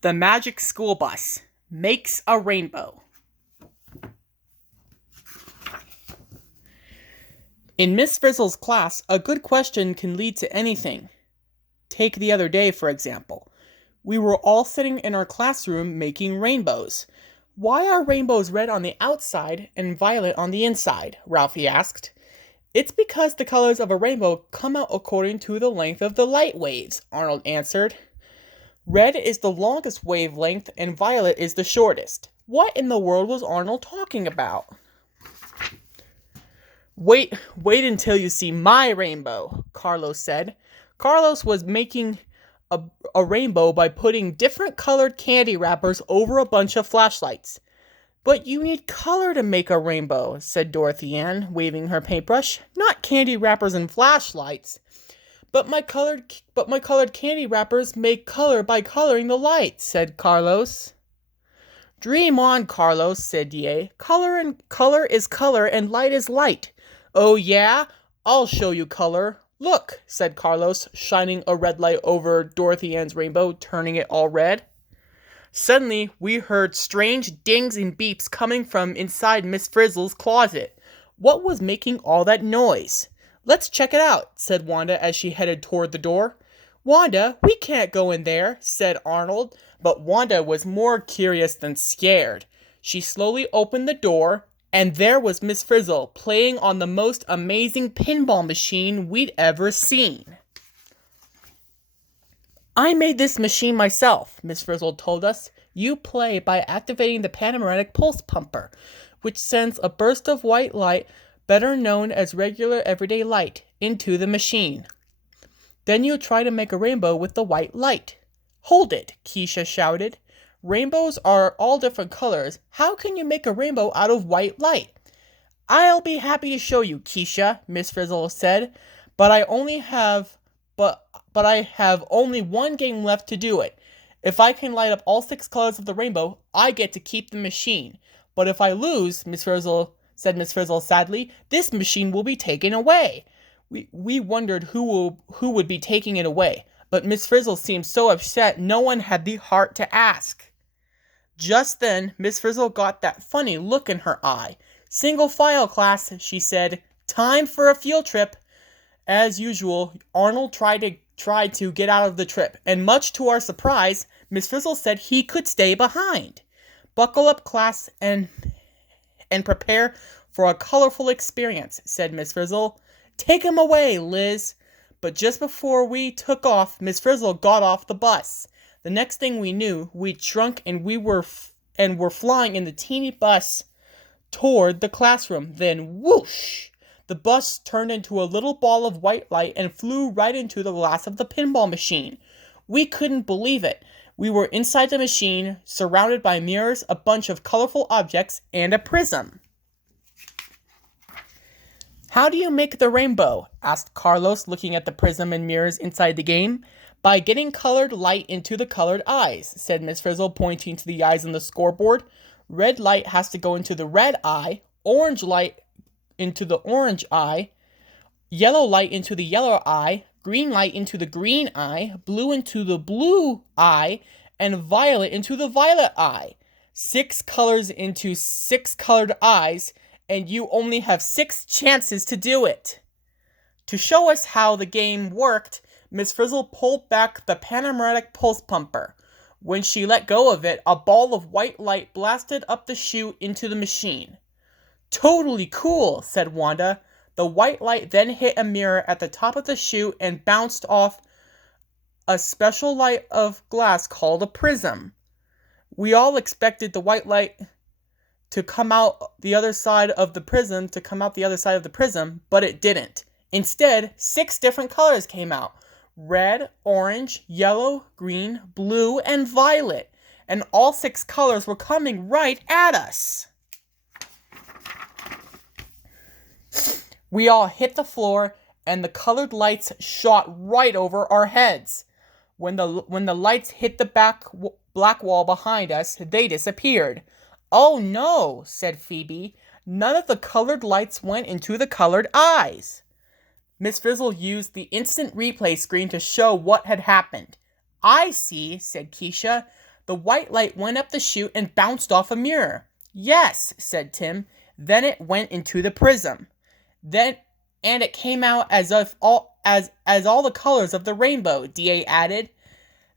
The magic school bus makes a rainbow. In Miss Frizzle's class, a good question can lead to anything. Take the other day, for example. We were all sitting in our classroom making rainbows. Why are rainbows red on the outside and violet on the inside? Ralphie asked. It's because the colors of a rainbow come out according to the length of the light waves, Arnold answered. Red is the longest wavelength and violet is the shortest. What in the world was Arnold talking about? Wait until you see my rainbow, Carlos said. Carlos was making a rainbow by putting different colored candy wrappers over a bunch of flashlights. But you need color to make a rainbow, said Dorothy Ann, waving her paintbrush. Not candy wrappers and flashlights. But my colored candy wrappers make color by coloring the light, said Carlos. Dream on, Carlos, said Ye. Color is color and light is light. Oh yeah? I'll show you color. Look, said Carlos, shining a red light over Dorothy Ann's rainbow, turning it all red. Suddenly, we heard strange dings and beeps coming from inside Miss Frizzle's closet. What was making all that noise? Let's check it out, said Wanda as she headed toward the door. Wanda, we can't go in there, said Arnold, but Wanda was more curious than scared. She slowly opened the door, and there was Miss Frizzle playing on the most amazing pinball machine we'd ever seen. I made this machine myself, Miss Frizzle told us. You play by activating the panoramic pulse pumper, which sends a burst of white light, better known as regular everyday light, into the machine. Then you try to make a rainbow with the white light. Hold it, Keisha shouted. Rainbows are all different colors. How can you make a rainbow out of white light? I'll be happy to show you, Keisha, Miss Frizzle said, but I have only one game left to do it. If I can light up all 6 colors of the rainbow, I get to keep the machine. But if I lose, said Miss Frizzle sadly, this machine will be taken away. We wondered who would be taking it away, but Miss Frizzle seemed so upset no one had the heart to ask. Just then, Miss Frizzle got that funny look in her eye. Single file, class, she said. Time for a field trip. As usual, Arnold tried to get out of the trip, and much to our surprise, Miss Frizzle said he could stay behind. Buckle up, class, and prepare for a colorful experience, said Miss Frizzle. Take him away, Liz. But just before we took off, Miss Frizzle got off the bus. The next thing we knew, we'd shrunk and were flying in the teeny bus toward the classroom. Then whoosh! The bus turned into a little ball of white light and flew right into the glass of the pinball machine. We couldn't believe it. We were inside the machine, surrounded by mirrors, a bunch of colorful objects, and a prism. How do you make the rainbow? Asked Carlos, looking at the prism and mirrors inside the game. By getting colored light into the colored eyes, said Miss Frizzle, pointing to the eyes on the scoreboard. Red light has to go into the red eye, orange light into the orange eye, yellow light into the yellow eye, green light into the green eye, blue into the blue eye, and violet into the violet eye. 6 colors into 6 colored eyes, and you only have 6 chances to do it. To show us how the game worked, Miss Frizzle pulled back the panoramic pulse pumper. When she let go of it, a ball of white light blasted up the chute into the machine. Totally cool, said Wanda. The white light then hit a mirror at the top of the chute and bounced off a special light of glass called a prism. We all expected the white light to come out the other side of the prism, but it didn't. Instead, 6 different colors came out. Red, orange, yellow, green, blue, and violet. And all 6 colors were coming right at us. We all hit the floor, and the colored lights shot right over our heads. When the lights hit the black wall behind us, they disappeared. Oh no, said Phoebe. None of the colored lights went into the colored eyes. Miss Frizzle used the instant replay screen to show what had happened. I see, said Keisha. The white light went up the chute and bounced off a mirror. Yes, said Tim. Then it went into the prism. And it came out as all the colors of the rainbow, DA added.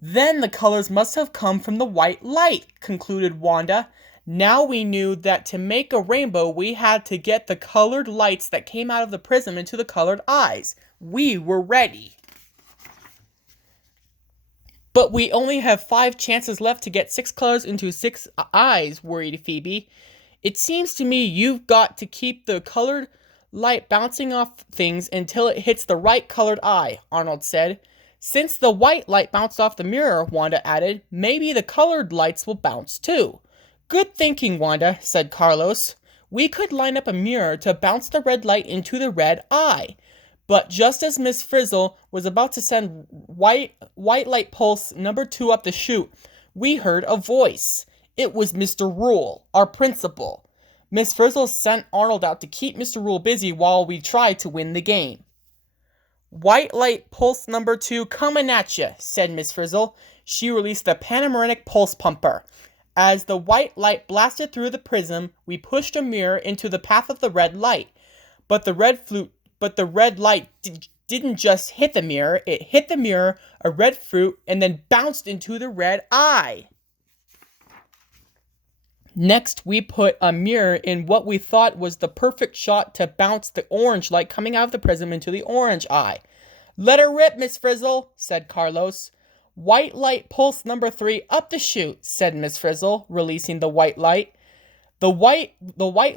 Then the colors must have come from the white light, concluded Wanda. Now we knew that to make a rainbow, we had to get the colored lights that came out of the prism into the colored eyes. We were ready. But we only have 5 chances left to get 6 colors into 6 eyes, worried Phoebe. It seems to me you've got to keep the colored light bouncing off things until it hits the right colored eye, Arnold said. Since the white light bounced off the mirror, Wanda added, maybe the colored lights will bounce too. Good thinking, Wanda, said Carlos. We could line up a mirror to bounce the red light into the red eye. But just as Miss Frizzle was about to send white light pulse number 2 up the chute, we heard a voice. It was Mr. Rule, our principal. Miss Frizzle sent Arnold out to keep Mr. Rule busy while we tried to win the game. White light pulse number 2 coming at you, said Miss Frizzle. She released the panoramic pulse pumper. As the white light blasted through the prism, we pushed a mirror into the path of the red light. But the red light didn't just hit the mirror, it hit the mirror, a red fruit, and then bounced into the red eye. Next, we put a mirror in what we thought was the perfect shot to bounce the orange light coming out of the prism into the orange eye. Let her rip, Miss Frizzle, said Carlos. White light pulse number 3 up the chute, said Miss Frizzle, releasing the white light. The white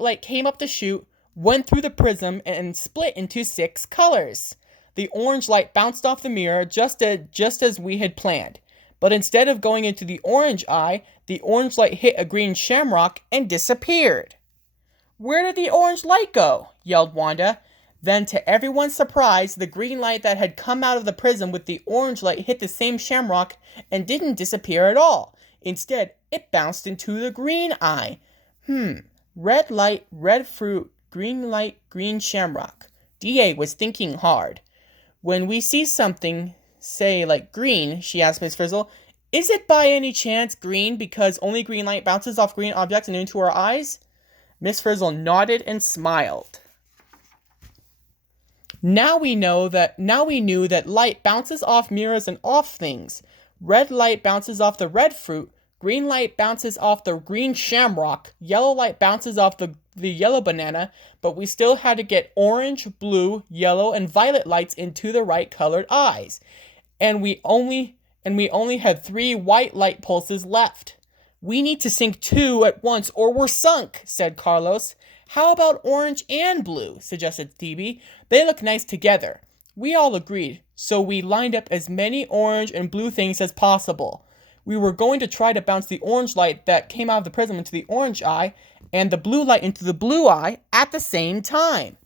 light came up the chute, went through the prism, and split into 6 colors. The orange light bounced off the mirror just as we had planned. But instead of going into the orange eye, the orange light hit a green shamrock and disappeared. Where did the orange light go? Yelled Wanda. Then, to everyone's surprise, the green light that had come out of the prism with the orange light hit the same shamrock and didn't disappear at all. Instead, it bounced into the green eye. Red light, red fruit, green light, green shamrock. DA was thinking hard. When we see something, say like green, she asked Miss Frizzle, is it by any chance green because only green light bounces off green objects and into our eyes? Miss Frizzle nodded and smiled. Now we knew that light bounces off mirrors and off things. Red light bounces off the red fruit, green light bounces off the green shamrock, yellow light bounces off the yellow banana, but we still had to get orange, blue, yellow, and violet lights into the right colored eyes. And we only had 3 white light pulses left. We need to sink 2 at once or we're sunk, said Carlos. How about orange and blue, suggested Phoebe. They look nice together. We all agreed, so we lined up as many orange and blue things as possible. We were going to try to bounce the orange light that came out of the prism into the orange eye and the blue light into the blue eye at the same time.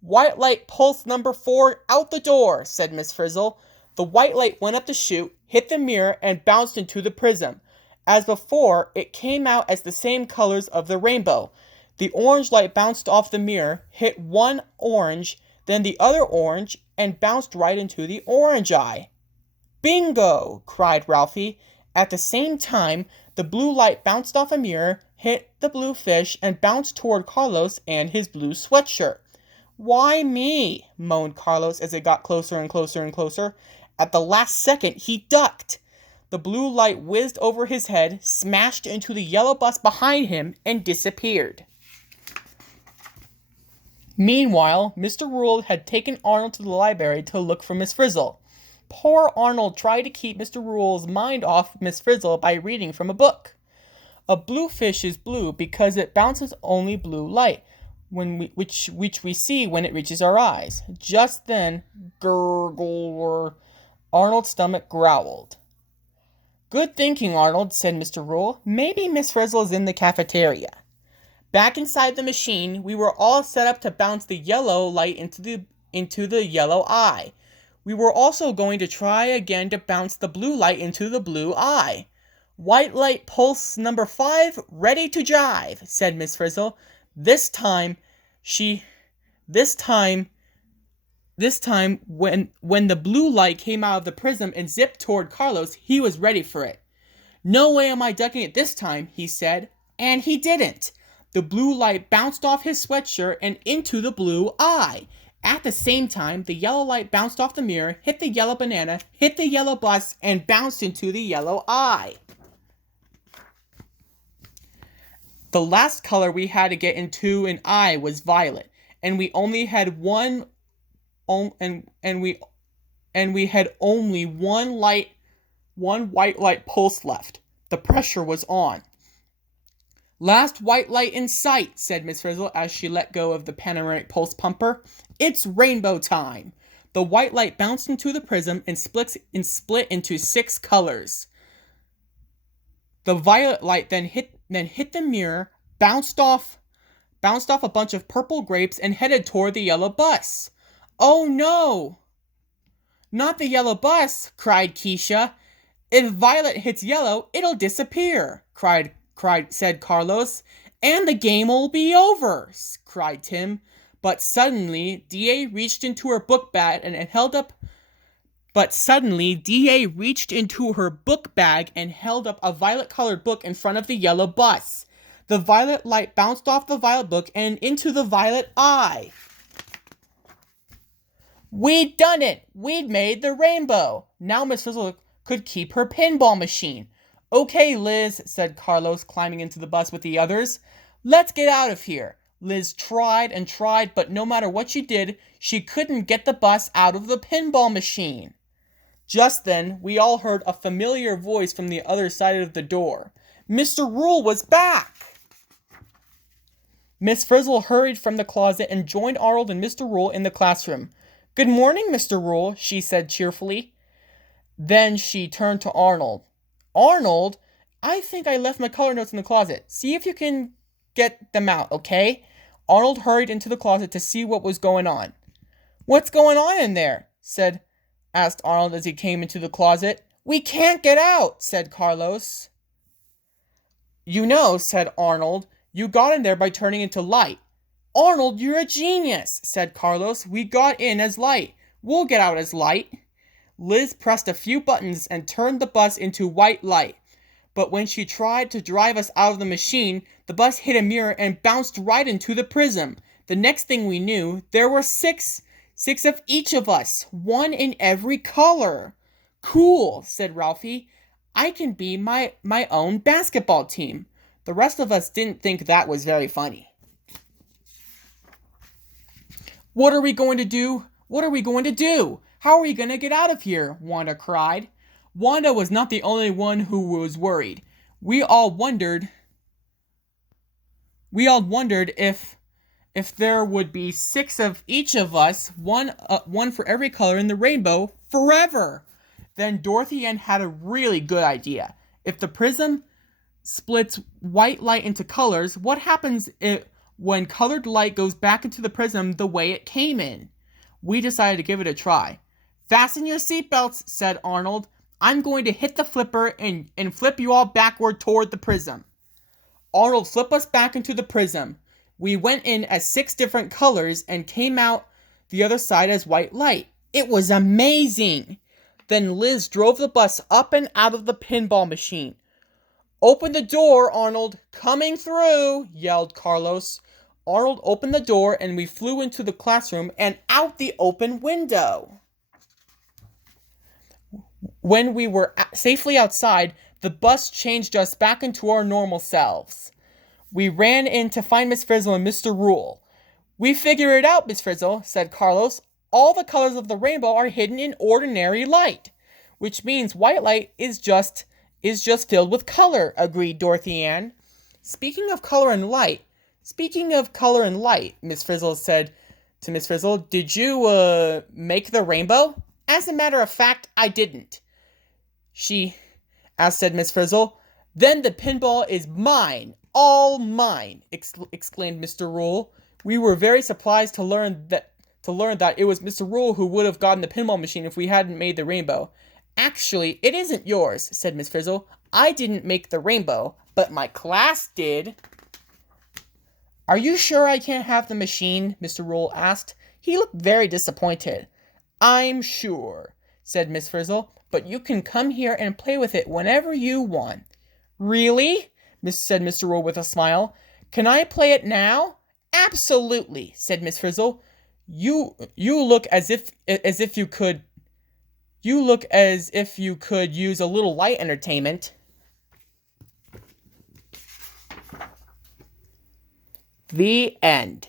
White light pulse number 4 out the door, said Miss Frizzle. The white light went up the chute, hit the mirror, and bounced into the prism. As before, it came out as the same colors of the rainbow. The orange light bounced off the mirror, hit one orange, then the other orange, and bounced right into the orange eye. Bingo! Cried Ralphie. At the same time, the blue light bounced off a mirror, hit the blue fish, and bounced toward Carlos and his blue sweatshirt. Why me? Moaned Carlos as it got closer and closer and closer. At the last second, he ducked. The blue light whizzed over his head, smashed into the yellow bus behind him, and disappeared. Meanwhile, Mr. Rule had taken Arnold to the library to look for Miss Frizzle. Poor Arnold tried to keep Mr. Rule's mind off Miss Frizzle by reading from a book. A blue fish is blue because it bounces only blue light, which we see when it reaches our eyes. Just then, gurgle, Arnold's stomach growled. Good thinking, Arnold, said Mr. Rule. Maybe Miss Frizzle is in the cafeteria. Back inside the machine, we were all set up to bounce the yellow light into the yellow eye. We were also going to try again to bounce the blue light into the blue eye. White light pulse number 5, ready to jive, said Miss Frizzle. This time, when the blue light came out of the prism and zipped toward Carlos, he was ready for it. No way am I ducking it this time, he said, and he didn't. The blue light bounced off his sweatshirt and into the blue eye. At the same time, the yellow light bounced off the mirror, hit the yellow banana, hit the yellow bus, and bounced into the yellow eye. The last color we had to get into an eye was violet, and we only had one we had only one white light pulse left. The pressure was on. Last white light in sight, said Miss Frizzle as she let go of the panoramic pulse pumper. It's rainbow time. The white light bounced into the prism and split into 6 colors. The violet light then hit the mirror, bounced off a bunch of purple grapes, and headed toward the yellow bus. Oh no! Not the yellow bus, cried Keisha. If violet hits yellow, it'll disappear, said Carlos. And the game will be over, cried Tim. But suddenly, D.A. reached into her book bag and held up a violet-colored book in front of the yellow bus. The violet light bounced off the violet book and into the violet eye. We'd done it! We'd made the rainbow! Now Miss Frizzle could keep her pinball machine. Okay, Liz, said Carlos, climbing into the bus with the others. Let's get out of here. Liz tried and tried, but no matter what she did, she couldn't get the bus out of the pinball machine. Just then, we all heard a familiar voice from the other side of the door. Mr. Rule was back! Miss Frizzle hurried from the closet and joined Arnold and Mr. Rule in the classroom. Good morning, Mr. Rule, she said cheerfully. Then she turned to Arnold. Arnold, I think I left my color notes in the closet. See if you can get them out, okay? Arnold hurried into the closet to see what was going on. What's going on in there? asked Arnold as he came into the closet. We can't get out, said Carlos. You know, said Arnold, you got in there by turning into light. Arnold, you're a genius, said Carlos. We got in as light. We'll get out as light. Liz pressed a few buttons and turned the bus into white light. But when she tried to drive us out of the machine, the bus hit a mirror and bounced right into the prism. The next thing we knew, there were six of each of us, one in every color. Cool, said Ralphie. I can be my own basketball team. The rest of us didn't think that was very funny. What are we going to do? What are we going to do? How are we going to get out of here? Wanda cried. Wanda was not the only one who was worried. We all wondered if there would be 6 of each of us, one for every color in the rainbow, forever. Then Dorothy Ann had a really good idea. If the prism splits white light into colors, what happens when colored light goes back into the prism the way it came in? We decided to give it a try. Fasten your seatbelts, said Arnold. I'm going to hit the flipper and flip you all backward toward the prism. Arnold flipped us back into the prism. We went in as 6 different colors and came out the other side as white light. It was amazing! Then Liz drove the bus up and out of the pinball machine. Open the door, Arnold. Coming through, yelled Carlos. Arnold opened the door and we flew into the classroom and out the open window. When we were safely outside, the bus changed us back into our normal selves. We ran in to find Miss Frizzle and Mr. Rule. We figured it out, Miss Frizzle, said Carlos. All the colors of the rainbow are hidden in ordinary light, which means white light is just filled with color, agreed Dorothy Ann. Speaking of color and light, Miss Frizzle said to Miss Frizzle, did you, make the rainbow? As a matter of fact, I didn't. Said Miss Frizzle. Then the pinball is mine, all mine, exclaimed Mr. Rule. We were very surprised to learn that it was Mr. Rule who would have gotten the pinball machine if we hadn't made the rainbow. Actually, it isn't yours, said Miss Frizzle. I didn't make the rainbow, but my class did. Are you sure I can't have the machine? Mr. Rule asked. He looked very disappointed. I'm sure, said Miss Frizzle, but you can come here and play with it whenever you want. Really? Said Mr. Roll with a smile. Can I play it now? Absolutely, said Miss Frizzle. You look as if you could use a little light entertainment. The end.